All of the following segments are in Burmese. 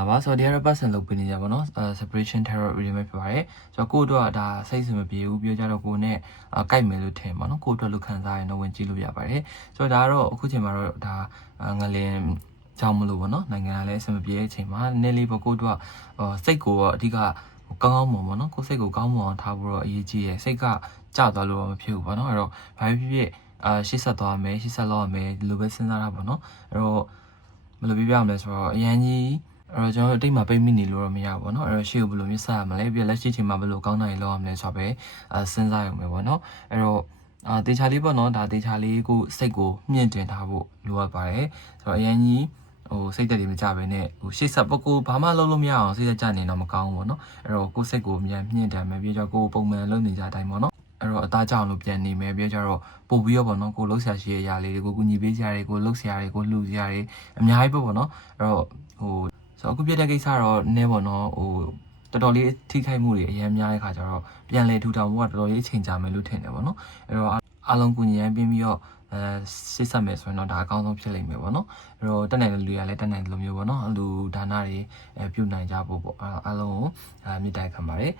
လာပါဆိုတော့ဒီကတော့ person လုပ်ပေးနေကြပါတော့အဲ separation terror remake ဖြစ်ပါတယ်ဆိုတော့ကိုယ့်အတွက်ဒါစိတ်စမပြေဘူးပြောကြတော့ကိုယ်နဲ့အကြိုက်မယ်လို့ထင်ပါတော့ကိုယ့်အတွက်လို့ခံစားရင်တော့ဝင်ကြည့်လို့ရပါတယ်ဆိုတော့ဒါကတော့အခုချိန်မှာတော့ဒါငလင်ကြောင်းမလို့ပေါ့နော်နိုင်ငံကလည်းအဆင်မပြေတဲ့အချိန်မှာနည်းလေးပေါ့ကိုယ့်အတွက်စိတ်ကိုတော့အဓိကကောင်းကောင်းမွန်ပေါ့နော်ကိုယ်စိတ်ကိုကောင်းမွန်အောင်ထားဖို့တော့အရေးကြီးရယ်စိတ်ကကြသွားလို့မဖြစ်ဘူးပေါ့နော်အဲ့တော့ဘာဖြစ်ဖြစ်အာရှေ့ဆက်သွားမယ်ရှေ့ဆက်လောက်ရမယ်ဒီလိုပဲစဉ်းစားတာပေါ့နော်အဲ့တော့ဘယ်လိုပြပြရမလဲဆိုတော့အရန်ကြီး အဲ့တော့ကျွန်တော်တို့အတိတ်မှာပိတ်မိနေလို့တော့မရဘူးပေါ့နော်အဲ့တော့ရှေ့ကိုဘယ်လိုမျိုးဆက်ရမလဲပြီးတော့လက်ရှိချိန်မှာဘယ်လိုကောင်းတာတွေလုပ်ရမလဲဆိုတော့ပဲအဲစဉ်းစားရမယ်ပေါ့နော်အဲ့တော့အာတေချာလေးပေါ့နော်ဒါတေချာလေးကိုစိတ်ကိုမြင့်တင်ထားဖို့လိုအပ်ပါတယ်ဆိုတော့အရန်ကြီးဟိုစိတ်သက်တွေမကြဘဲနဲ့ဟိုရှေ့ဆက်ပကိုဘာမှလုပ်လို့မရအောင်စိတ်သက်ကြနေတော့မကောင်းဘူးပေါ့နော်အဲ့တော့ကိုယ်စိတ်ကိုအမြန်မြင့်တယ်မယ်ပြီးတော့ကိုယ်ပုံမှန်လုပ်နေကြတဲ့အတိုင်းပေါ့နော်အဲ့တော့အသားကြောင်လို့ပြန်နေမယ်ပြီးတော့ကျတော့ပို့ပြီးတော့ပေါ့နော်ကိုလှုပ်ရှားရှိတဲ့အရာလေးတွေကိုကူညီပေးကြရတယ်ကိုလှုပ်ရှားရတယ်ကိုလှူကြရတယ်အများကြီးပေါ့ပေါ့နော်အဲ့တော့ဟို ဆိုတော့အခုပြတဲ့ကိစ္စတော့နည်းပေါ့နော်ဟိုတော်တော်လေးထိခိုက်မှုတွေအများများတဲ့ခါကျတော့ပြန်လေထူထောင်မှုကတော်တော်လေးအချိန်ကြာမယ်လို့ထင်တယ်ပေါ့နော်အဲ့တော့အားလုံးကူညီရန်ပြင်းပြီးတော့အဲစစ်ဆက်မယ်ဆိုရင်တော့ဒါအကောင်းဆုံးဖြစ်လိမ့်မယ်ပေါ့နော်အဲ့တော့တက်နိုင်တဲ့လူတွေကလည်းတက်နိုင်တဲ့လူမျိုးပေါ့နော်လူဒါနတွေအဲပြုနိုင်ကြဖို့ပေါ့အားလုံးကိုအဲမြစ်တိုင်ခံပါတယ်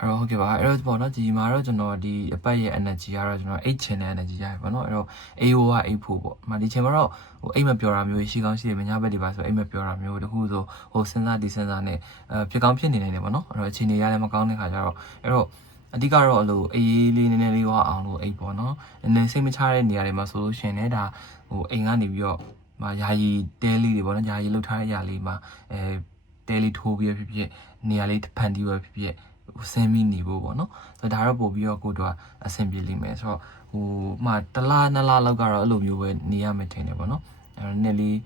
အဲ့တော့ဟုတ်ကဲ့ပါအဲ့တော့ပေါ့နော်ဒီမှာတော့ကျွန်တော်ဒီအပတ်ရဲ့ energy ကတော့ကျွန်တော်8 channel energy ရတယ်ပေါ့နော်အဲ့တော့ AO က8ဖို့ပေါ့ဒီဒီချိန်မှာတော့ဟိုအိမ်မပြောတာမျိုးရှိကောင်းရှိတယ်မညာဘက်တွေပါဆိုအိမ်မပြောတာမျိုးတခုဆိုဟိုစဉ်းစားဒီစဉ်းစားနဲ့အဲဖြစ်ကောင်းဖြစ်နေနိုင်တယ်ပေါ့နော်အဲ့တော့အခြေအနေရလည်းမကောင်းတဲ့ခါကျတော့အဲ့တော့အဓိကတော့အလိုအေးလေးနည်းနည်းလေးဝအောင်လို့အိပ်ပေါ့နော်နည်းနည်းစိတ်မချတဲ့နေရာတွေမှာဆိုလို့ရှင်လည်းဒါဟိုအိမ်ကနေပြီးတော့မယာယီတဲလေးတွေပေါ့နော်ယာယီလှုပ်ထားတဲ့ຢာလေးမှာအဲတဲလေးထိုးပြီးဖြစ်ဖြစ်နေရာလေးဖန်တီးပဲဖြစ်ဖြစ် ဆင်းမိနေဖို့ပေါ့နော်ဆိုတော့ဒါတော့ပို့ပြီးတော့ကိုတို့ကအဆင်ပြေလိမ့်မယ်ဆိုတော့ဟိုမှတလားနှစ်လားလောက်ကတော့အဲ့လိုမျိုးပဲနေရမယ်ထင်တယ်ပေါ့နော်အဲ့တော့နည်းလေး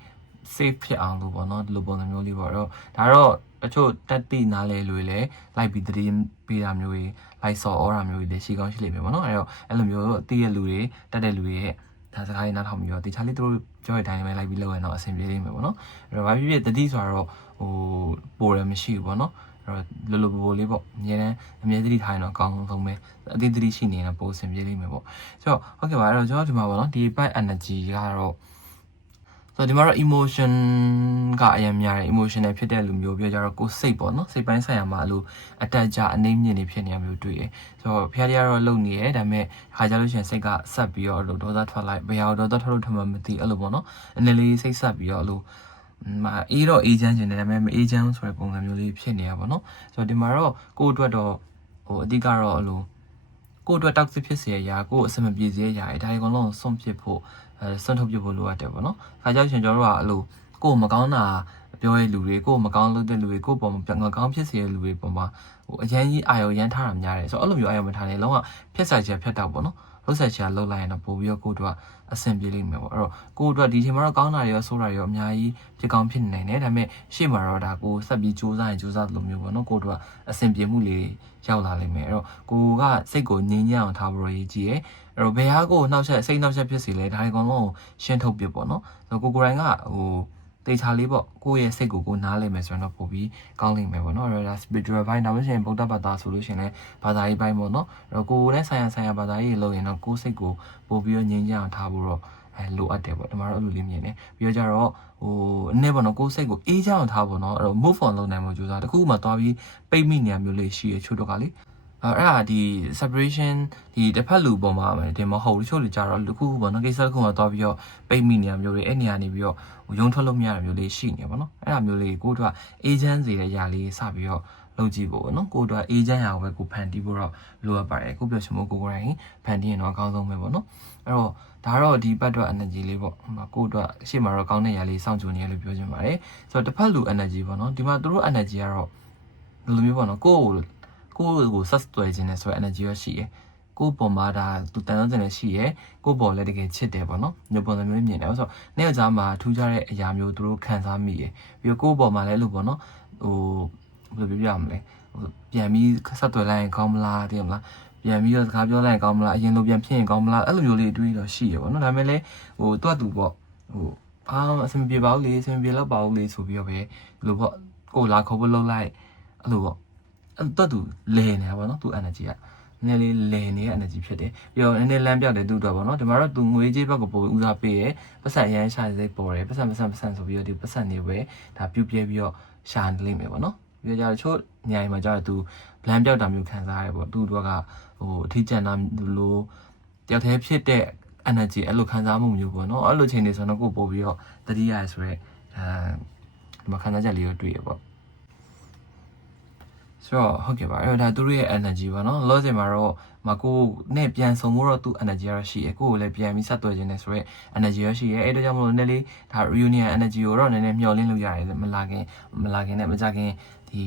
safe ဖြစ်အောင်လို့ပေါ့နော်ဒီလိုပုံစံမျိုးလေးပေါ့အဲ့တော့ဒါတော့တချို့တက်တိနားလဲလူတွေလည်းလိုက်ပြီးတည်ပေးတာမျိုးတွေလိုက်စော်ဩတာမျိုးတွေလည်းရှိကောင်းရှိလိမ့်မယ်ပေါ့နော်အဲ့တော့အဲ့လိုမျိုးတည်ရလူတွေတက်တဲ့လူတွေရဲ့ဒါစကားလေးနားထောင်ပြီးတော့တခြားလေးတို့ပြောတဲ့အတိုင်းပဲလိုက်ပြီးလုပ်ရင်တော့အဆင်ပြေလိမ့်မယ်ပေါ့နော်အဲ့တော့ဘာဖြစ်ဖြစ်တတိဆိုတော့ဟိုပိုရမရှိဘူးပေါ့နော် အဲ့တော့လိုလိုပိုပိုလေးပေါ့အများနဲ့အများသတိထားရင်တော့အကောင်းဆုံးပဲအသေးသတိရှိနေရင်တော့ပိုအဆင်ပြေလိမ့်မယ်ပေါ့ဆိုတော့ဟုတ်ကဲ့ပါအဲ့တော့ကျွန်တော်ဒီမှာပေါ့နော်ဒီ pipe energy ကတော့ဆိုတော့ဒီမှာတော့ emotion ကအရင်များတယ် emotional ဖြစ်တဲ့လူမျိုးပြောကြတော့ကိုယ်စိတ်ပေါ့နော်စိတ်ပိုင်းဆိုင်ရာမှာအလိုအတက်ကြအနှိမ့်မြင့်နေဖြစ်နေရမျိုးတွေ့ရဆိုတော့ဖျားတရားတော့လုံနေရဒါပေမဲ့ခါကြလို့ရှိရင်စိတ်ကဆက်ပြီးတော့အလိုဒေါသထွက်လိုက်ဘယ်ဟာဒေါသထွက်လို့ထမှမသိအဲ့လိုပေါ့နော်အနည်းလေးစိတ်ဆက်ပြီးတော့အလို မအေးတော့အေးချမ်းခြင်းတယ်ဒါပေမဲ့မအေးချမ်းဆိုတဲ့ပုံစံမျိုးလေးဖြစ်နေရပါတော့ဆိုတော့ဒီမှာတော့ကိုယ့်အတွက်တော့ဟိုအဓိကတော့အလိုကိုယ့်အတွက် toxic ဖြစ်စေရရာကိုယ့်အဆင်မပြေစေရရာဒါတွေအကုန်လုံးဆုံးဖြစ်ဖို့အဲဆွန့်ထုတ်ပြဖို့လိုအပ်တယ်ပေါ့နော်။ခါကြောက်ရှင်ကျွန်တော်တို့ကအလိုကိုယ်မကောင်းတာ ပြောရတဲ့လူတွေကိုယ်မကောင်းလုပ်တဲ့လူတွေကိုယ်ပေါ်မှာငကောင်းဖြစ်စေတဲ့လူတွေပေါ်မှာဟိုအရန်ကြီးအာရုံရမ်းထားတာများတယ်ဆိုတော့အဲ့လိုမျိုးအာရုံမထားနဲ့လုံးဝဖြက်ဆိုင်ချက်ဖြတ်တော့ပေါ့နော်။လှုပ်ဆက်ချာလှုပ်လိုက်ရင်တော့ပို့ပြီးတော့ကိုယ့်အတွက်အဆင်ပြေလိမ့်မယ်ပေါ့အဲ့တော့ကိုယ့်အတွက်ဒီချိန်မှာတော့ကောင်းတာတွေရောဆိုးတာတွေရောအများကြီးဖြစ်ကောင်းဖြစ်နေနိုင်တယ်ဒါပေမဲ့ရှေ့မှာတော့ဒါကိုဆက်ပြီးစူးစမ်းရင်စူးစမ်းလိုမျိုးပေါ့နော်ကိုယ့်အတွက်အဆင်ပြေမှုလေးရောက်လာလိမ့်မယ်အဲ့တော့ကိုကစိတ်ကိုငြိမ်းချမ်းအောင်ထားဖို့ရည်ကြီးရယ်အဲ့တော့ဘယ်ဟာကိုနှောက်ချက်စိတ်နှောက်ချက်ဖြစ်စီလဲဒါတွေအကုန်လုံးရှင်းထုတ်ပြပေါ့နော်ဆိုတော့ကိုကိုရိုင်းကဟို တေချာလေးပေါ့ကိုယ့်ရဲ့စိတ်ကိုကိုနားလည်မယ်ဆိုရင်တော့ပို့ပြီးကောင်းလိမ့်မယ်ပေါ့နော်အဲ့တော့ spiritual ဘိုင်းနောက်လို့ရှိရင်ဗုဒ္ဓဘာသာဆိုလို့ရှိရင်လည်းဘာသာရေးဘိုင်းပေါ့နော်အဲ့တော့ကိုယ်နဲ့ဆိုင်ရာဆိုင်ရာဘာသာရေးလို့ရင်တော့ကိုယ်စိတ်ကိုပို့ပြီးငြိမ်းချမ်းအောင်ထားဖို့တော့အဲလိုအပ်တယ်ပေါ့ဒီမှာတော့အဲ့လိုလေးမြင်တယ်ပြီးတော့ကြတော့ဟိုအနေပေါ့နော်ကိုယ်စိတ်ကိုအေးချမ်းအောင်ထားပေါ့နော်အဲ့တော့ move on လုပ်နိုင်မှုကြိုးစားတခုမှသွားပြီးပိတ်မိနေရမျိုးလေးရှိရချို့တော့ကလေ အဲ့အဲ့ဒါဒီ separation ဒီတစ်ဖက်လူပေါ်မှာဒီမဟုတ်တချို့လူကြတော့တစ်ခုခုပေါ့နော်ကိစ္စတစ်ခုမှသွားပြီးတော့ပိတ်မိနေရမျိုးလေးအဲ့နေရာနေပြီးတော့ရုံထွက်လို့မရတာမျိုးလေးရှိနေပါတော့အဲ့ဒါမျိုးလေးကိုတို့က agent စီတဲ့ຢာလေးစပြီးတော့လုပ်ကြည့်ဖို့ပေါ့နော်ကိုတို့က agent ရာကိုပဲကိုဖန်တီးဖို့တော့လိုအပ်ပါတယ်ကိုပြောချင်မို့ကိုကိုယ်တိုင်ဖန်တီးရင်တော့အကောင်းဆုံးပဲပေါ့နော်အဲ့တော့ဒါတော့ဒီဘတ်တော့ energy လေးပေါ့ကိုတို့အရှိမတော့ကောင်းတဲ့ຢာလေးစောင့်ကြိုနေရလို့ပြောချင်ပါတယ်ဆိုတော့တစ်ဖက်လူ energy ပေါ့နော်ဒီမှာတို့ energy ကတော့ဘယ်လိုမျိုးပေါ့နော်ကိုယ့်ကို ကိုယ့်ကိုဆက်သွယ်ခြင်းနဲ့ဆိုတော့ energy ရရှိရယ်ကိုယ့်ပေါ်မှာဒါသူတန်ရုံးစင်လည်းရှိရယ်ကိုယ့်ပေါ်လည်းတကယ်ချစ်တယ်ပေါ့နော်မျိုးပုံစံမျိုးမြင်တယ်ဆိုတော့နေ့ကကြားမှာထူးခြားတဲ့အရာမျိုးသူတို့ခံစားမိရယ်ပြီးတော့ကိုယ့်ပေါ်မှာလည်းလို့ပေါ့နော်ဟိုဘယ်လိုပြောပြရမလဲဟိုပြန်ပြီးဆက်သွယ်လိုက်ရင်ကောင်းမလားတည်မလားပြန်ပြီးတော့စကားပြောလိုက်ရင်ကောင်းမလားအရင်လိုပြန်ဖြစ်ရင်ကောင်းမလားအဲ့လိုမျိုးလေးတွေးတော့ရှိရပေါ့နော်ဒါပေမဲ့လည်းဟိုတွတ်တူပေါ့ဟိုအာအဆင်ပြေပါဦးလေအဆင်ပြေတော့ပါဦးလေဆိုပြီးတော့ပဲဘယ်လိုပေါ့ကိုလာခေါ်ဖို့လုပ်လိုက်အဲ့လိုပေါ့အဲ့ တွတ်တူလဲနေတာပေါ့နော်သူ energy ကနည်းလေးလဲနေတဲ့ energy ဖြစ်တယ်ပြီးတော့နည်းနည်းလမ်းပြောက်တယ်သူ့အတွက်ပေါ့နော်ဒီမှာတော့သူငွေကြေးဘက်ကပိုဦးစားပေးရယ်ပတ်စံရမ်းရှာစိတ်ပေါ်တယ်ပတ်စံပတ်စံပတ်စံဆိုပြီးတော့ဒီပတ်စံတွေပဲဒါပြုတ်ပြဲပြီးတော့ရှာနေလိမ့်မယ်ပေါ့နော်ပြီးတော့ကျတော့ချို့ညိုင်မှာကျတော့ तू ဘလန်ပြောက်တာမျိုးခံစားရတယ်ပေါ့သူတို့ကဟိုအထီးကျန်တာလို့တယောက်တည်းဖြစ်တဲ့ energy အဲ့လိုခံစားမှုမျိုးပေါ့နော်အဲ့လိုချိန်နေဆိုတော့ကိုပို့ပြီးတော့တတိယရဆိုရဲအဲဒီမှာခံစားချက်လေးကိုတွေ့ရပေါ့ ဆိုတော့ဟုတ်ကဲ့ပါအဲ့တော့ဒါသူတို့ရဲ့ energy ပေါ့နော်လောဆယ်မှာတော့မကိုနဲ့ပြန်ဆုံဖို့တော့သူ energy ရရှိရကိုကိုလည်းပြန်ပြီးဆက်သွယ်ခြင်းနဲ့ဆိုရဲ energy ရရှိရအဲ့တော့ကြောင့်မလို့နည်းလေးဒါ reunion energy ကိုတော့နည်းနည်းမျှော်လင့်လို့ရတယ်မလာခင်မလာခင်နဲ့မကြခင်ဒီ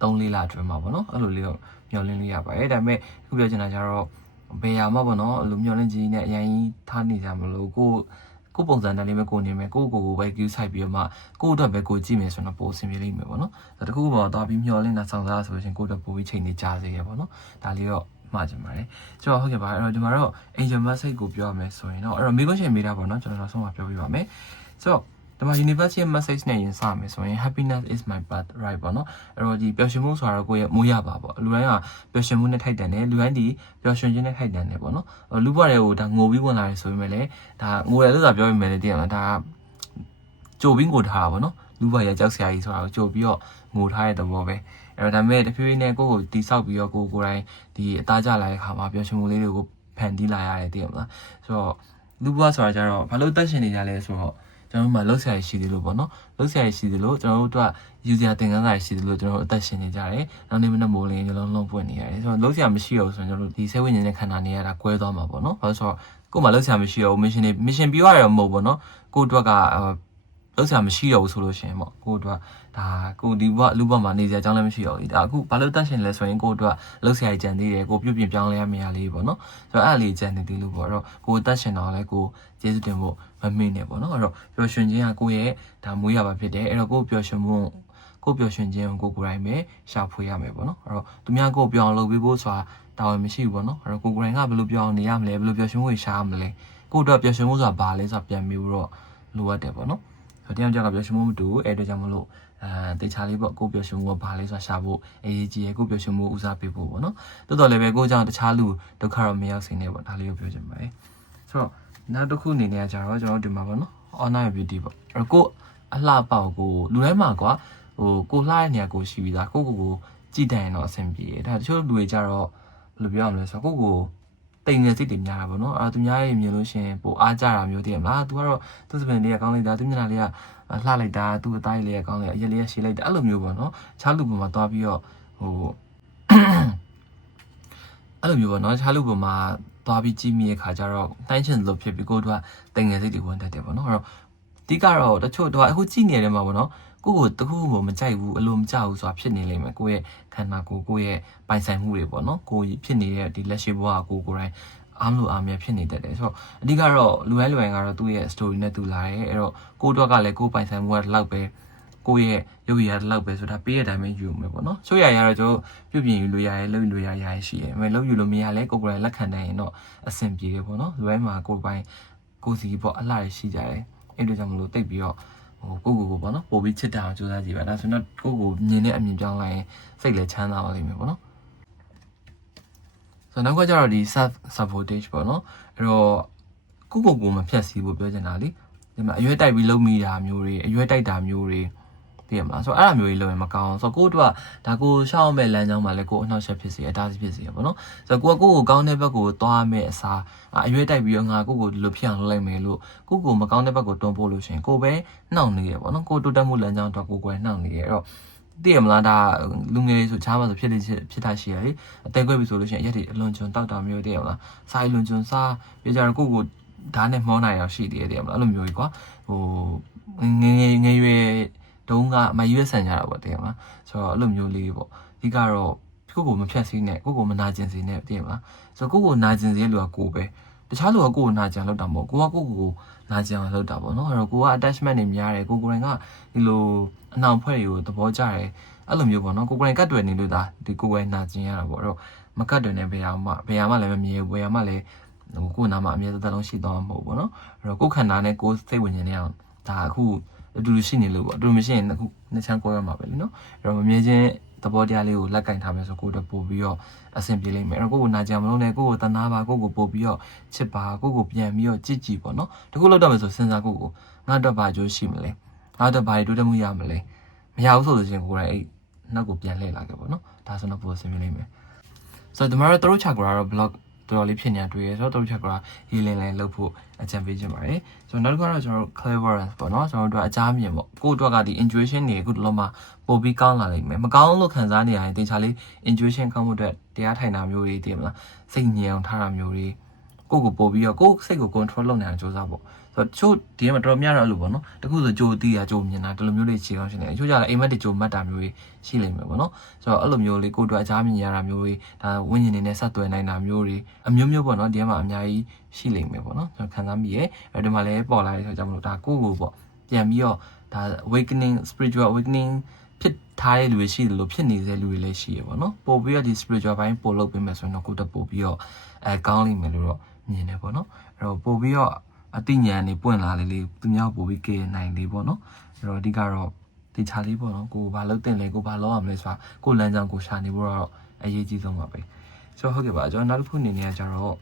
3လေးလအတွင်းမှာပေါ့နော်အဲ့လိုလေးတော့မျှော်လင့်လို့ရပါတယ်ဒါပေမဲ့အခုပြောချင်တာကျတော့ဘယ်ရမှာပေါ့နော်အဲ့လိုမျှော်လင့်ခြင်းနဲ့အရင်ကြီးထားနေကြမလို့ကိုကို ပုံစံတန်းလေးပဲကိုနေမယ်ကိုကိုကိုပဲ queue ဆိုင်ပြီးတော့မှကိုအတွက်ပဲကိုကြည့်မယ်ဆိုတော့ပိုအဆင်ပြေလိမ့်မယ်ပေါ့နော်ဒါတခုခုပေါ်သွားပြီးမျှော်လင့်တာဆောင်စားဆိုလို့ရှင်ကိုအတွက်ပိုပြီးချိန်နေကြစေရပေါ့နော်ဒါလေးတော့မှားကြပါတယ်ကျွန်တော်ဟုတ်ကဲ့ပါအဲ့တော့ဒီမှာတော့ angel message ကိုပြောရမယ်ဆိုရင်တော့အဲ့တော့မိခွင့်ရှင်မိတာပေါ့နော်ကျွန်တော်နောက်ဆုံးမှာပြောပြပါမယ်ဆိုတော့ ဒီမှာ university message နဲ့ရင်စမယ်ဆိုရင် happiness is my birthright ပေါ့နော်အဲ့တော့ဒီပျော်ရွှင်မှုဆိုတာကိုယ့်ရဲ့မိုးရပါပေါ့လူတိုင်းကပျော်ရွှင်မှုနဲ့ထိုက်တန်တယ်လူတိုင်းဒီပျော်ရွှင်ခြင်းနဲ့ထိုက်တန်တယ်ပေါ့နော်လူဘဝတွေကိုဒါငိုပြီးဝင်လာတယ်ဆိုပေမဲ့လည်းဒါငိုတယ်လို့သာပြောပေမဲ့လည်းတည်ရမှာဒါကြိုပြီးငိုထားတာပေါ့နော်လူဘဝရကြောက်စရာကြီးဆိုတာကိုကြိုပြီးတော့ငိုထားတဲ့သဘောပဲအဲ့တော့ဒါပေမဲ့တဖြည်းဖြည်းနဲ့ကိုယ့်ကိုတိဆောက်ပြီးတော့ကိုယ်ကိုယ်တိုင်ဒီအသားကျလာတဲ့ခါမှာပျော်ရွှင်မှုလေးတွေကိုဖန်တီးလာရတယ်တည်ရမလားဆိုတော့လူဘဝဆိုတာကြတော့ဘာလို့တက်ရှင်နေကြလဲဆိုတော့ ကျွန်တော်တို့မှာလှုပ်ရှားရရှိသေးလို့ပေါ့နော်လှုပ်ရှားရရှိသေးလို့ကျွန်တော်တို့ကယူဇာသင်ခန်းစာရရှိသေးလို့ကျွန်တော်တို့အသက်ရှင်နေကြတယ်နောက်နေ့မနေ့မိုးလင်းညလုံးလုံးပွင့်နေရတယ်ဆိုတော့လှုပ်ရှားမရှိတော့ဆိုရင်ကျွန်တော်တို့ဒီစိတ်ဝိညာဉ်နဲ့ခန္ဓာနေရတာကွဲသွားမှာပေါ့နော်ဘာလို့ဆိုတော့ကိုယ်မှလှုပ်ရှားမရှိတော့ mission တွေ mission ပြီးရတော့မဟုတ်ပေါ့နော်ကိုယ့်အတွက်ကလှုပ်ရှားမရှိတော့ဘူးဆိုလို့ရှိရင်ပေါ့ကိုယ့်အတွက် ဒါကိုဒီဘလူဘမှာနေစရာအကြောင်းလည်းမရှိတော့ဘူးဒါအခုဘာလို့တက်ရှင်လဲဆိုရင်ကိုယ့်အတွက်လှုပ်ရှားရကြံသေးတယ်ကိုပြုတ်ပြင်ပြောင်းလဲရမယ့်အရာလေးပေါ့နော်ဆိုတော့အဲ့အလေးကြံနေသေးလို့ပေါ့အဲ့တော့ကိုတက်ရှင်တော့လဲကိုကျေးဇူးတင်ဖို့မမေ့နဲ့ပေါ့နော်အဲ့တော့ပျော်ရွှင်ခြင်းကကိုယ့်ရဲ့ဒါမွေးရပါဖြစ်တယ်အဲ့တော့ကိုပျော်ရွှင်မှုကိုပျော်ရွှင်ခြင်းကိုကိုယ်ကိုယ်တိုင်ပဲရှာဖွေရမယ်ပေါ့နော်အဲ့တော့သူများကိုပြောင်းလုပ်ပြီးဖို့ဆိုတာတာဝန်မရှိဘူးပေါ့နော်အဲ့တော့ကိုယ်ကိုယ်တိုင်ကဘယ်လိုပြောင်းနေရမလဲဘယ်လိုပျော်ရွှင်မှုရှာရမလဲကိုယ့်အတွက်ပျော်ရွှင်မှုဆိုတာဘာလဲဆိုတာပြန်ပြီးတော့လိုအပ်တယ်ပေါ့နော်ဆိုတော့တရားကြောင့်ပျော်ရွှင်မှုမတူဘူးအဲ့အတွက်ကြောင့်မလို့ အဲတေချာလေးပေါ့ကိုပျော်ရွှင်မှုကဘာလဲဆိုတာရှာဖို့အရေးကြီးရကိုပျော်ရွှင်မှုဦးစားပေးဖို့ပေါ့နော်တိုးတော်လည်းပဲကိုကြောင့်တခြားလူဒုက္ခတော့မရောက်စေနဲ့ပေါ့ဒါလေးကိုပြောချင်ပါတယ်ဆိုတော့နောက်တစ်ခုအနေနဲ့ကျတော့ကျွန်တော်တို့ဒီမှာပေါ့နော် honor and beauty ပေါ့အဲ့တော့ကိုအလှပေါက်ကိုလူတိုင်းမှာကွာဟိုကိုလှတဲ့နေရာကိုရှိပြီးသားကိုကိုကိုကြည်တန်ရင်တော့အဆင်ပြေတယ်ဒါတချို့လူတွေကြတော့ဘယ်လိုပြောရမလဲဆိုတော့ကိုကိုတိမ်ငယ်စိတ်တွေများတာပေါ့နော်အာသူများရဲ့မြင်လို့ရှင်ပိုအားကြတာမျိုးတည်ရမလားသူကတော့သူစပင်လေးကကောင်းလိုက်တာသူမျက်နှာလေးက လှလိုက်တာသူအသားလေးကကောင်းလိုက်အရက်လေးကရှည်လိုက်တာအဲ့လိုမျိုးပေါ့နော်ချားလူပေါ်မှာသွားပြီးတော့ဟိုအဲ့လိုမျိုးပေါ့နော်ချားလူပေါ်မှာသွားပြီးကြည့်မိတဲ့ခါကျတော့တိုင်းချင်လို့ဖြစ်ပြီးကိုတို့ကတိမ်ငယ်စိတ်တွေဝင်တတ်တယ်ပေါ့နော်အဲ့တော့ဒီကတော့တချို့တော့အခုကြည့်နေတယ်မှာပေါ့နော်ကိုကိုတခုခုမကြိုက်ဘူးအလိုမကြဘူးဆိုတာဖြစ်နေလိမ့်မယ်ကိုယ့်ရဲ့ခန္ဓာကိုယ်ကိုယ့်ရဲ့ပိုင်ဆိုင်မှုတွေပေါ့နော်ကိုဖြစ်နေတဲ့ဒီလက်ရှိဘဝကိုကိုယ်တိုင် အားမလို့အားမြဖြစ်နေတတ်တယ်ဆိုတော့အဓိကတော့လူတိုင်းလူတိုင်းကတော့သူ့ရဲ့ story နဲ့တူလာတယ်အဲ့တော့ကိုတော့ကလည်းကိုယ်ပိုင်ဆိုင်မှုကဒီလောက်ပဲကိုယ့်ရဲ့ရုပ်ရည်ကဒီလောက်ပဲဆိုတာပေးရတဲ့အတိုင်းပဲယူမယ်ပေါ့နော်ချို့ရရတော့ကျွန်တော်ပြုပြင်ယူလို့ရတယ်လုပ်ယူလို့ရရရှိရယ်အဲလုပ်ယူလို့မရလဲကိုယ်ကိုယ်တိုင်လက်ခံနိုင်ရင်တော့အဆင်ပြေတယ်ပေါ့နော်လူတိုင်းမှာကိုယ်ပိုင်ကိုယ်စီပေါ့အလှရရှိကြတယ်အဲ့လိုကြောင့်မလို့တိတ်ပြီးတော့ဟိုကိုကိုကိုပေါ့နော်ပို့ပြီးချစ်တာအောင်ကြိုးစားကြည့်ပါဒါဆိုတော့ကိုကိုမြင်တဲ့အမြင်ပြောင်းလိုက်ရင်စိတ်လည်းချမ်းသာပါလိမ့်မယ်ပေါ့နော်ဆို တော့နောက်ကကျတော့ဒီ self sabotage ပေါ့နော်အဲ့တော့ကိုကိုကိုမဖြတ်စည်းဖို့ပြောချင်တာလေဒီမှာအရွက်တိုက်ပြီးလုံးမိတာမျိုးတွေအရွက်တိုက်တာမျိုးတွေသိရမလားဆိုတော့အဲ့လိုမျိုးကြီးလုပ်ရင်မကောင်းဆိုတော့ကိုတို့ကဒါကိုရှောက်မဲ့လမ်းကြောင်းမှာလည်းကိုအနှောက်အယှက်ဖြစ်စေအတားဆီးဖြစ်စေရပေါ့နော်ဆိုတော့ကိုကကိုကိုကောင်းတဲ့ဘက်ကိုသွားမဲ့အစားအရွက်တိုက်ပြီးတော့ငါကိုကိုဒီလိုဖြစ်အောင်လုပ်လိုက်မယ်လို့ကိုကိုမကောင်းတဲ့ဘက်ကိုတွန်းပို့လို့ရှိရင်ကိုပဲနှောင့်နေရပေါ့နော်ကိုတိုးတက်မှုလမ်းကြောင်းတော့ကိုကိုယ်နှောင့်နေရအဲ့တော့ သိရမလားဒါလူငယ်ဆိုချားမှာဆိုဖြစ်နေဖြစ်တာရှိရလေအသေးခွဲပြီဆိုလို့ရှိရင်အရက်တွေအလွန်ကျွံတောက်တာမျိုးသိရမလားစားအလွန်ကျွံစားပြကြတော့ကိုကိုဓာတ်နဲ့မောနိုင်အောင်ရှိသေးတယ်မလားအဲ့လိုမျိုးကြီးကွာဟိုငငယ်ငယ်ရွယ်တုံးကမရွေးဆန်ကြတာပေါ့သိရမလားဆိုတော့အဲ့လိုမျိုးလေးပေါ့ဒီကတော့ကိုကိုမဖြတ်စည်းနဲ့ကိုကိုမနာကျင်စေနဲ့သိရမလားဆိုတော့ကိုကိုနာကျင်စေတဲ့လူကကိုပဲတခြားလူကကိုကိုနာကျင်လောက်တာမဟုတ်ကိုကကိုကိုနာကျင်အောင်လောက်တာပေါ့နော်အဲ့တော့ကိုက attachment တွေများတယ်ကိုကိုယ်တိုင်ကဒီလို အနောင်ဖွဲ့တွေကိုသဘောကျတယ်အဲ့လိုမျိုးပေါ့နော်ကိုကိုယ်တိုင်ကတ်တွယ်နေလို့ဒါဒီကိုယ်ကိုယ်နာကျင်ရတာပေါ့အဲ့တော့မကတ်တွယ်နေဘယ်ဟာမှဘယ်ဟာမှလည်းမမြင်ဘူးဘယ်ဟာမှလည်းဟိုကိုယ်နာမှာအမြဲတမ်းလုံးရှိသွားမှာမဟုတ်ဘူးပေါ့နော်အဲ့တော့ကိုယ်ခန္ဓာနဲ့ကိုယ်စိတ်ဝิญဉာဏ်နဲ့အောင်ဒါအခုအတူတူရှိနေလို့ပေါ့အတူတူမရှိရင်အခုနှစ်ချမ်းကွဲရမှာပဲလीနော်အဲ့တော့မမြင်ချင်းသဘောတရားလေးကိုလက်ကင်ထားမယ်ဆိုကိုယ်တပို့ပြီးတော့အဆင်ပြေလိမ့်မယ်အဲ့တော့ကိုယ့်ကိုနာကြံမလို့နဲ့ကိုယ့်ကိုတနာပါကိုယ့်ကိုပို့ပြီးတော့ချစ်ပါကိုယ့်ကိုပြန်ပြီးတော့ကြည်ကြည်ပေါ့နော်တခုလောက်တော့မယ်ဆိုစဉ်းစားကိုယ့်ကိုငါတော့ဘာအကျိုးရှိမလဲ ငါတော့ဘာတိုးတက်မှုရမလဲမမရဘူးဆိုလို့ချင်းကိုယ်တိုင်အဲ့နောက်ကိုပြန်လှည့်လာခဲ့ပေါ့နော်ဒါဆိုတော့ပိုအဆင်ပြေလိမ့်မယ်ဆိုတော့ဒီမှာတော့ throat chakra တော့ block တော်တော်လေးဖြစ်နေတာတွေ့ရဆိုတော့ throat chakra healing လည်းလုပ်ဖို့အကြံပေးခြင်းပါတယ်ဆိုတော့နောက်တစ်ခါတော့ကျွန်တော်တို့ cleverance ပေါ့နော်ကျွန်တော်တို့အကြမ်းမြင်ပေါ့ကိုယ့်အတွက်ကဒီ intuition တွေအခုတလုံးမှာပို့ပြီးကောင်းလာလိမ့်မယ်မကောင်းလို့ခံစားနေရရင်တင်ချာလေး intuition ကောင်းမှုအတွက်တရားထိုင်တာမျိုးတွေတည်မလားစိတ်ငြိမ်အောင်ထားတာမျိုးတွေကိုယ့်ကိုပို့ပြီးတော့ကိုယ့်စိတ်ကို control လုပ်နိုင်အောင်ကြိုးစားပေါ့ ဆိုတော့ချို့ဒီမှာတော်တော်များတော့အဲ့လိုပေါ့နော်တခုဆိုကြိုတီးတာကြိုမြင်တာဒီလိုမျိုးတွေခြေကောင်းရှင်တယ်ချို့ကြလည်းအိမ်မက်တွေကြိုမှတ်တာမျိုးတွေရှိလိမ့်မယ်ပေါ့နော်ဆိုတော့အဲ့လိုမျိုးလေးကိုယ့်အတွက်အချားမြင်ရတာမျိုးတွေဒါဝိညာဉ်တွေနဲ့ဆက်သွယ်နိုင်တာမျိုးတွေအမျိုးမျိုးပေါ့နော်ဒီမှာအများကြီးရှိလိမ့်မယ်ပေါ့နော်ကျွန်တော်ခံစားမိရဲအဲဒီမှာလည်းပေါ်လာတဲ့ဆိုတော့ကြောင့်မလို့ဒါကိုယ့်ကိုပေါ့ပြန်ပြီးတော့ဒါ awakening spiritual awakening ဖြစ်ထားတဲ့လူတွေရှိတယ်လို့ဖြစ်နေတဲ့လူတွေလည်းရှိရပေါ့နော်ပို့ပြီးတော့ဒီ spiritual ဘိုင်းပို့လုပ်ပေးမယ်ဆိုရင်တော့ကိုယ့်တက်ပို့ပြီးတော့အဲကောင်းလိမ့်မယ်လို့တော့မြင်တယ်ပေါ့နော်အဲ့တော့ပို့ပြီးတော့ အသိဉာဏ်နေပွင့်လာလေလေသူများပို့ပြီးကဲနိုင်လေပေါ့နော်အဲ့တော့အဓိကတော့ဒီချာလေးပေါ့နော်ကိုဘာလုပ်တင်လဲကိုဘာလုပ်ရမလဲဆိုတာကိုလမ်းကြောင်းကိုရှာနေဖို့တော့အရေးကြီးဆုံးပါပဲဆိုတော့ဟုတ်ကဲ့ပါကျွန်တော်နောက်တစ်ခုအနေနဲ့ကကျတော့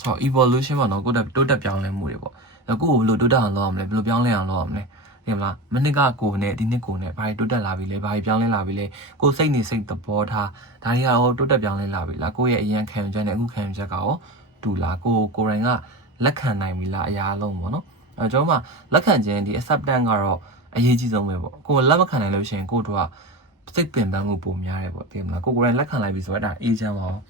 ဆိုတော့ evolution ပေါ့နော်ကိုတက်တိုးတက်ပြောင်းလဲမှုတွေပေါ့အဲ့ကိုကိုဘယ်လိုတိုးတက်အောင်လုပ်ရမလဲဘယ်လိုပြောင်းလဲအောင်လုပ်ရမလဲဒီမလားမနစ်ကကိုနဲ့ဒီနှစ်ကိုနဲ့ဘာတွေတိုးတက်လာပြီလဲဘာတွေပြောင်းလဲလာပြီလဲကိုစိတ်နေစိတ်သဘောထားဒါတွေကတော့တိုးတက်ပြောင်းလဲလာပြီလားကိုရဲ့အရင်ခံယူချက်နဲ့အခုခံယူချက်ကရောတူလားကိုကိုယ်တိုင်က လက်ခံနိုင်ပြီလားအရာလုံးပေါ့နော်အဲကျွန်တော်မှလက်ခံခြင်းဒီ acceptance ကတော့အရေးကြီးဆုံးပဲပေါ့ကိုယ်လက်မခံနိုင်လို့ရှိရင်ကိုတို့ကစိတ်ပင်ပန်းမှုပုံများတယ်ပေါ့သိမလားကိုကိုယ်တိုင်လက်ခံလိုက်ပြီဆိုတော့ဒါအေးချမ်းပါအောင်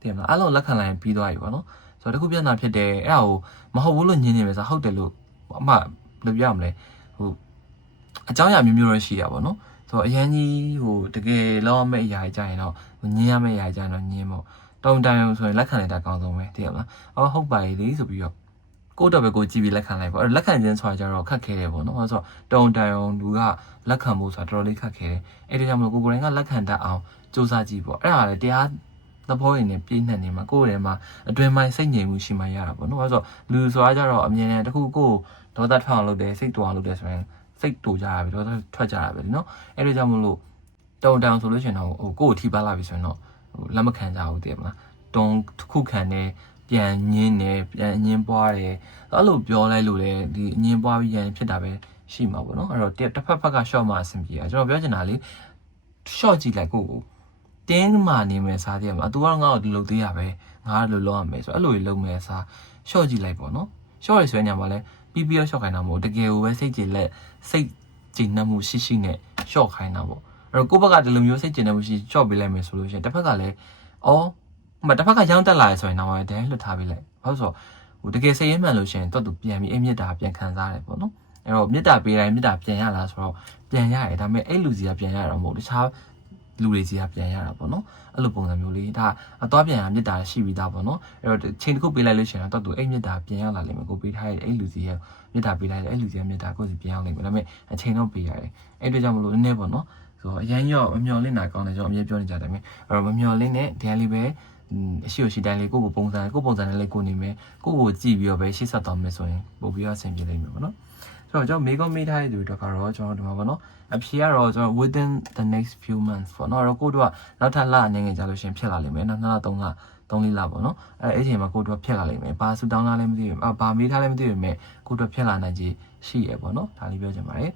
သိမလားအဲ့လိုလက်ခံလိုက်ရင်ပြီးသွားပြီပေါ့နော်ဆိုတော့တခုပြဿနာဖြစ်တယ်အဲ့ဒါကိုမဟုတ်ဘူးလို့ညင်းနေမယ်ဆိုဟုတ်တယ်လို့အမှဘယ်လိုပြောရမလဲဟိုအကြောင်းအရာမျိုးမျိုးတော့ရှိရပါတော့ဆိုတော့အရန်ကြီးဟိုတကယ်လောက်ရမယ့်အရာကြီးကြရင်တော့ညင်းရမယ့်အရာကြီးကြရင်တော့ညင်းပေါ့ တုံတိုင်အောင်ဆိုရင်လက်ခံလိုက်တာအကောင်းဆုံးပဲသိရမလားအော်ဟုတ်ပါလေဆိုပြီးတော့ကိုယ့်တော့ပဲကိုကြည့်ပြီးလက်ခံလိုက်ပေါ့အဲ့လက်ခံခြင်းဆိုတာကြတော့ခက်ခဲတယ်ပေါ့နော်အဲ့ဆိုတုံတိုင်အောင်လူကလက်ခံဖို့ဆိုတာတော်တော်လေးခက်ခဲတယ်အဲ့ဒါကြောင့်မလို့ကိုကိုယ်တိုင်ကလက်ခံတတ်အောင်စူးစမ်းကြည့်ပေါ့အဲ့ဒါလည်းတရားသဘောရင်းနဲ့ပြည့်နှက်နေမှာကိုယ့်ရဲ့မှာအတွင်ပိုင်းစိတ်ငြိမ်မှုရှိမှရတာပေါ့နော်အဲ့ဆိုလူဆိုတာကြတော့အမြင်နဲ့တခုကိုဒေါသထွက်အောင်လုပ်တယ်စိတ်တူအောင်လုပ်တယ်ဆိုရင်စိတ်တူကြရပြီဒေါသထွက်ကြရပြီနော်အဲ့ဒါကြောင့်မလို့တုံတောင်ဆိုလို့ရှိရင်တော့ဟိုကိုယ့်ကိုထိပါလာပြီဆိုရင်တော့ဟို လက်မခံကြဘူးတည်မလားတုံတစ်ခုခံနေပြန်ညင်းတယ်ပြန်ညင်းပွားတယ်အဲ့လိုပြောလိုက်လို့လေဒီညင်းပွားပြီးရန်ဖြစ်တာပဲရှိမှာပေါ့နော်အဲ့တော့တစ်ဖက်ဖက်က short မှာအဆင်ပြေတာကျွန်တော်ပြောချင်တာလေ short ကြည့်လိုက်ကိုကိုတင်းမာနေမယ်စားတယ်မှာ तू ကတော့ငါ့ကိုဒီလိုသေးရပဲငါကလိုလုပ်ရမယ်ဆိုအဲ့လိုကြီးလုပ်မယ်စား short ကြည့်လိုက်ပေါ့နော် short ရဆိုရင်ညာမှာလဲပြီးပြီးတော့ short ခိုင်းတာမဟုတ်တကယ်ကိုပဲစိတ်ကြည်လက်စိတ်ကြည်နှံ့မှုရှိရှိနဲ့ short ခိုင်းတာပေါ့အဲ့ တော့ကိုယ့်ဘက်ကဒီလိုမျိုးစိတ်ကြည်နှံ့မှုရှိ short ပေးလိုက်မယ်ဆိုလို့ရှိရင်တစ်ဖက်ကလည်းအော်မတစ်ဖက်ကရောင်းတက်လာရဆိုရင်တော့တည်းလွတ်ထားပေးလိုက်ဘာလို့ဆိုဟိုတကယ်စိတ်ရင်းမှန်လို့ရှိရင်တော့သူပြန်ပြီးအမြင့်တာပြန်ခံစားရတယ်ပေါ့နော်အဲ့တော့မြစ်တာပေးတိုင်းမြစ်တာပြန်ရလားဆိုတော့ပြန်ရတယ်ဒါပေမဲ့အဲ့လူစီကပြန်ရတာမဟုတ်တခြားလူတွေစီကပြန်ရတာပေါ့နော်အဲ့လိုပုံစံမျိုးလေးဒါအသွားပြန်ရမြစ်တာရှိပြီးသားပေါ့နော်အဲ့တော့ချိန်တစ်ခုပေးလိုက်လို့ရှိရင်တော့သူအဲ့မြစ်တာပြန်ရလာလိမ့်မယ်ကိုပေးထားတဲ့အဲ့လူစီရဲ့မြစ်တာပေးလိုက်တယ်အဲ့လူစီရဲ့မြစ်တာကိုစီပြန်ရောက်လိမ့်မယ်ဒါပေမဲ့အချိန်တော့ပေးရတယ်အဲ့အတွက်ကြောင့်မလို့နည်းနည်းပေါ့နော် ဆိုတော့အရင်ရောမမျော်လင့်တာကောင်းတယ်ကျွန်တော်အမြဲပြောနေကြတယ်မြဲအဲ့တော့မမျော်လင့်တဲ့ဒီလေးပဲအရှိရှိတိုင်းလေးကိုယ့်ကိုပုံစံကိုယ့်ပုံစံနဲ့လေးကိုနေမယ်ကိုယ့်ကိုကြည့်ပြီးတော့ပဲရှေ့ဆက်သွားမယ်ဆိုရင်ပို့ပြီးတော့အဆင်ပြေလိမ့်မယ်ပေါ့နော်ဆိုတော့ကျွန်တော်မေကောမေးထားတဲ့သူတွေတော့ကတော့ကျွန်တော်ဒီမှာပေါ့နော်အဖြေကတော့ကျွန်တော် within the next few months ပေါ့နော်အဲ့တော့ကိုတို့ကနောက်ထပ်လအနေငယ်ကြာလို့ရှင်ဖြစ်လာလိမ့်မယ်နောက်နှစ်လသုံးလသုံးလေးလပေါ့နော်အဲ့အဲ့ချိန်မှာကိုတို့ဖြစ်လာလိမ့်မယ်ဘာဆူတောင်းလာလဲမသိဘူးဘာမေးထားလဲမသိဘူးမဲ့ကိုတို့ဖြစ်လာနိုင်ကြီးရှိရပေါ့နော်ဒါလေးပြောချင်ပါတယ်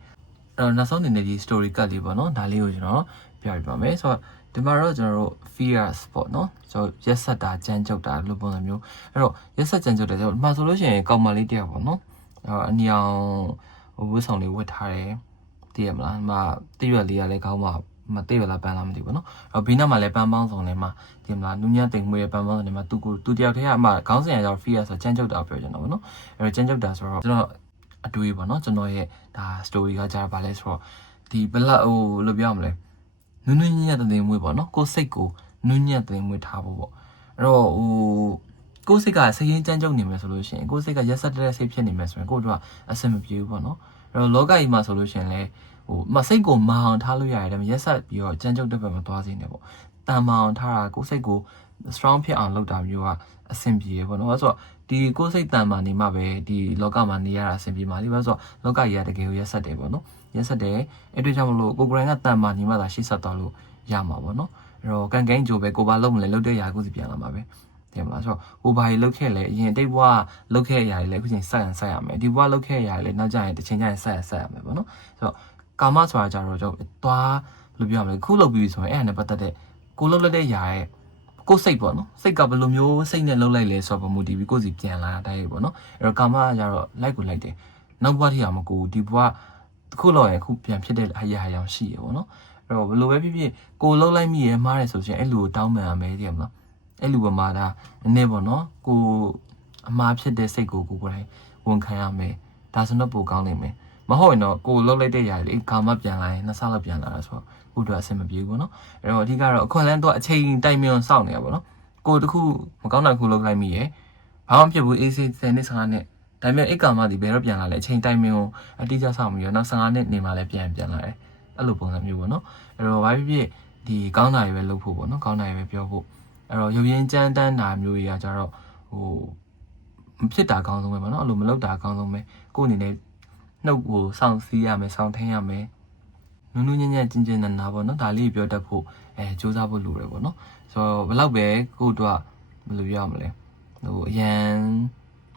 အဲ့တော့နောက်ဆုံးအနေနဲ့ဒီ story cut လေးပေါ့နော်ဒါလေးကိုကျွန်တော်ပြပြပါမယ်ဆိုတော့ဒီမှာတော့ကျွန်တော်တို့ fears ပေါ့နော်ကျွန်တော်ရက်ဆက်တာကြမ်းကြုတ်တာလို့ပုံစံမျိုးအဲ့တော့ရက်ဆက်ကြမ်းကြုတ်တယ်ကျွန်တော်ဒီမှာဆိုလို့ရှိရင်ကောင်မလေးတယောက်ပေါ့နော်အဲ့အနီအောင်ဝတ်ဆောင်လေးဝတ်ထားတယ်သိရမလားဒီမှာတရွက်လေးကလည်းကောင်းပါမသိရလားပန်းလားမသိဘူးเนาะအဲ့ဘေးနားမှာလည်းပန်းပေါင်းဆောင်ထဲမှာဒီမလားနူးညံ့တိမ်မွေးရဲ့ပန်းပေါင်းဆောင်ထဲမှာသူကိုသူတယောက်တည်းကအမှခေါင်းစဉ်အကြောင်း fear ဆိုကြမ်းကြုတ်တာပြောချင်တာပေါ့နော်အဲ့တော့ကြမ်းကြုတ်တာဆိုတော့ကျွန်တော် အတွေးပေါ့နော်ကျွန်တော်ရဲ့ဒါ story ကကြာပါလဲဆိုတော့ဒီဘလဟိုလို့ပြောရမလဲနူးနူးညံ့တဲ့မွေးပေါ့နော်ကိုစိတ်ကိုနူးညံ့တဲ့မွေးထားဖို့ပေါ့အဲ့တော့ဟိုကိုယ်စိတ်ကစရင်ကြမ်းကြုတ်နေမယ်ဆိုလို့ရှိရင်ကိုယ်စိတ်ကရက်ဆက်တဲ့စိတ်ဖြစ်နေမယ်ဆိုရင်ကိုယ့်တို့ကအဆင်မပြေဘူးပေါ့နော်အဲ့တော့လောကကြီးမှာဆိုလို့ရှိရင်လည်းဟိုမစိတ်ကိုမအောင်ထားလို့ရတယ်ဒါပေမဲ့ရက်ဆက်ပြီးတော့ကြမ်းကြုတ်တဲ့ဘက်မှာသွားစေနေပေါ့တန်မအောင်ထားတာကိုယ်စိတ်ကို strong ဖြစ်အောင်လုပ်တာမျိုးက အဆင်ပြေရပေါ့နော်အဲ့ဆိုတော့ဒီကိုယ်စိတ်တန်မာနေမှပဲဒီလောကမှာနေရတာအဆင်ပြေမှာလေဘာလို့ဆိုတော့လောကကြီးကတကယ်ကိုရက်ဆက်တယ်ပေါ့နော်ရက်ဆက်တယ်အဲ့တို့ကြောင့်မလို့ကိုကိုယ်တိုင်ကတန်မာနေမှသာရှေ့ဆက်သွားလို့ရမှာပေါ့နော်အဲ့တော့ကန်ကိန်းကြိုပဲကိုဘာလုပ်မလဲလုပ်တဲ့ຢာကိုစီပြန်လာမှာပဲတယ်မလားဆိုတော့ကိုဘာကြီးလုတ်ခဲ့လဲအရင်တိတ်ဘွားလုတ်ခဲ့ရည်လဲအခုချိန်ဆက်ရန်ဆက်ရမယ်ဒီဘွားလုတ်ခဲ့ရည်လဲနောက်ကျရင်တစ်ချိန်ကျရင်ဆက်ရဆက်ရမယ်ပေါ့နော်ဆိုတော့ကာမဆိုတာကြတော့ကျွန်တော်သွားဘယ်လိုပြောရမလဲခုလုပ်ပြီးဆိုရင်အဲ့ဒါနဲ့ပတ်သက်တဲ့ကိုလုပ်လက်တဲ့ຢာရဲ့ ကိုယ်စိတ်ပေါ့နော်စိတ်ကဘယ်လိုမျိုးစိတ်နဲ့လှုပ်လိုက်လဲဆိုတော့ပုံမူတည်ပြီးကိုယ်စီပြန်လာတာတိုက်ပေါ့နော်အဲ့တော့ကာမကကြတော့လိုက်ကိုလိုက်တယ်နောက်ဘဝထိအောင်မကူဒီဘဝတစ်ခုလောက်ရင်အခုပြန်ဖြစ်တဲ့အရာအရာရှိရပေါ့နော်အဲ့တော့ဘယ်လိုပဲဖြစ်ဖြစ်ကိုလှုပ်လိုက်မိရမှားတယ်ဆိုရင်အဲ့လူကိုတောင်းပန်ရမယ်တည်မလားအဲ့လူကမှဒါနည်းနည်းပေါ့နော်ကိုအမှားဖြစ်တဲ့စိတ်ကိုကိုကိုယ်တိုင်ဝန်ခံရမယ်ဒါဆိုတော့ပိုကောင်းနိုင်မယ်မဟုတ်ရင်တော့ကိုလှုပ်လိုက်တဲ့ຢာလေကာမပြန်လာရင်နှစ်ဆလောက်ပြန်လာတာဆိုတော့ ကိုတို့အဆင်မပြေဘူးပေါ့နော်အဲ့တော့အဓိကတော့အခွင့်အလန်းတော့အချိန်တိုင်မြွန်စောင့်နေတာပေါ့နော်ကိုတခုမကောင်းတာခုလှုပ်လိုက်မိရယ်ဘာမှမဖြစ်ဘူးအေးစေး10နှစ်15နှစ်ဒါပေမဲ့အိတ်ကာမဒီဘယ်တော့ပြန်လာလဲအချိန်တိုင်မြွန်အတိအကျစောင့်ပြီးတော့နောက်15နှစ်နေမှလည်းပြန်ပြန်လာတယ်အဲ့လိုပုံစံမျိုးပေါ့နော်အဲ့တော့ဘာဖြစ်ဖြစ်ဒီကောင်းတာတွေပဲလုပ်ဖို့ပေါ့နော်ကောင်းတာတွေပဲပြောဖို့အဲ့တော့ရုပ်ရင်းကြမ်းတမ်းတာမျိုးတွေကကြတော့ဟိုမဖြစ်တာအကောင်းဆုံးပဲပေါ့နော်အဲ့လိုမလုပ်တာအကောင်းဆုံးပဲကိုယ့်အနေနဲ့နှုတ်ကိုစောင့်စည်းရမယ်စောင့်ထင်းရမယ် နုနုညံ့ညံ့ကျင်ကျင်နာနာပေါ့နော်ဒါလေးပြောတတ်ဖို့အဲစူးစမ်းဖို့လိုတယ်ပေါ့နော်ဆိုတော့ဘယ်လောက်ပဲကို့အတွက်ဘယ်လိုပြောရမလဲဟိုအရန်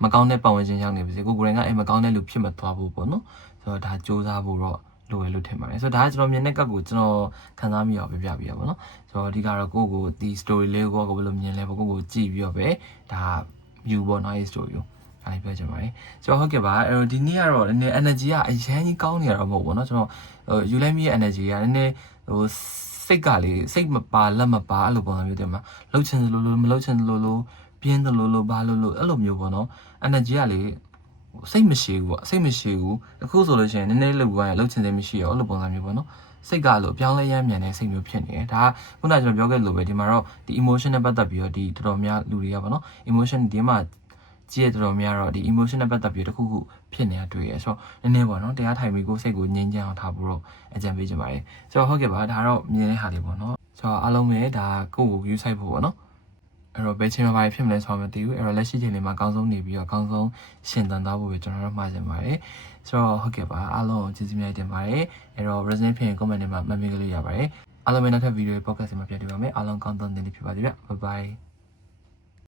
မကောင်းတဲ့ပတ်ဝန်းကျင်ရောက်နေပါစေကိုကိုယ်တိုင်ကအဲမကောင်းတဲ့လူဖြစ်မသွားဘူးပေါ့နော်ဆိုတော့ဒါစူးစမ်းဖို့တော့လိုရလို့ထင်ပါတယ်ဆိုတော့ဒါကကျွန်တော်မြင်တဲ့ကပ်ကိုကျွန်တော်ခံစားမိအောင်ပြပြပြရပါတော့ဆိုတော့အဓိကတော့ကိုယ့်ကိုဒီ story လေးကိုကိုယ်ဘယ်လိုမြင်လဲပေါ့ကိုယ့်ကိုကြည့်ပြီးတော့ပဲဒါ view ပေါ့နော်အဲ story ကို အားပြောချင်ပါတယ်ကျွန်တော်ဟုတ်ကဲ့ပါအဲ့တော့ဒီနေ့ကတော့နည်းနည်း energy ကအရန်ကြီးကောင်းနေရတော့မဟုတ်ဘူးเนาะကျွန်တော်ဟိုယူလိုက်မိရဲ့ energy ကနည်းနည်းဟိုစိတ်ကလေစိတ်မပါလက်မပါအဲ့လိုပုံစံမျိုးတည်းမှာလှုပ်ချင်သလိုလိုမလှုပ်ချင်သလိုလိုပြင်းသလိုလိုဘာလို့လို့အဲ့လိုမျိုးပေါ့နော် energy ကလေစိတ်မရှိဘူးပေါ့စိတ်မရှိဘူးအခုဆိုလို့ရှိရင်နည်းနည်းလှုပ်သွားရင်လှုပ်ချင်စိတ်မရှိရောအဲ့လိုပုံစံမျိုးပေါ့နော်စိတ်ကလို့အပြောင်းလဲရမ်းမြန်တဲ့စိတ်မျိုးဖြစ်နေတယ်ဒါကခုနကကျွန်တော်ပြောခဲ့လို့ပဲဒီမှာတော့ဒီ emotion နဲ့ပတ်သက်ပြီးတော့ဒီတော်တော်များလူတွေကပေါ့နော် emotion ဒီမှာ ကြည့်ရတော်တော်များတော့ဒီ emotion နဲ့ပတ်သက်ပြီးတခုခုဖြစ်နေတာတွေ့ရဆိုတော့နည်းနည်းပေါ့နော်တရားထိုင်ပြီးကိုယ်စိတ်ကိုငြိမ်းချမ်းအောင်ထားဖို့တော့အကြံပေးချင်ပါတယ်ဆိုတော့ဟုတ်ကဲ့ပါဒါတော့မြင်တဲ့ဟာလေးပေါ့နော်ဆိုတော့အားလုံးပဲဒါကိုယ့်ကို view site ဖို့ပေါ့နော်အဲ့တော့ဘယ်ချိန်မှာဘာဖြစ်မလဲဆိုတော့မသိဘူးအဲ့တော့လက်ရှိချိန်လေးမှာအကောင်းဆုံးနေပြီးတော့အကောင်းဆုံးရှင်သန်သွားဖို့ပဲကျွန်တော်တို့မှာချင်ပါတယ်ဆိုတော့ဟုတ်ကဲ့ပါအားလုံးကိုကျေးဇူးများတင်ပါတယ်အဲ့တော့ resume ဖြစ်ရင် comment ထဲမှာမှတ်မိကလေးရပါတယ်အားလုံးပဲနောက်ထပ် video podcast မှာပြန်တွေ့ပါမယ်အားလုံးကောင်းသောနေ့လေးဖြစ်ပါစေဗျ bye bye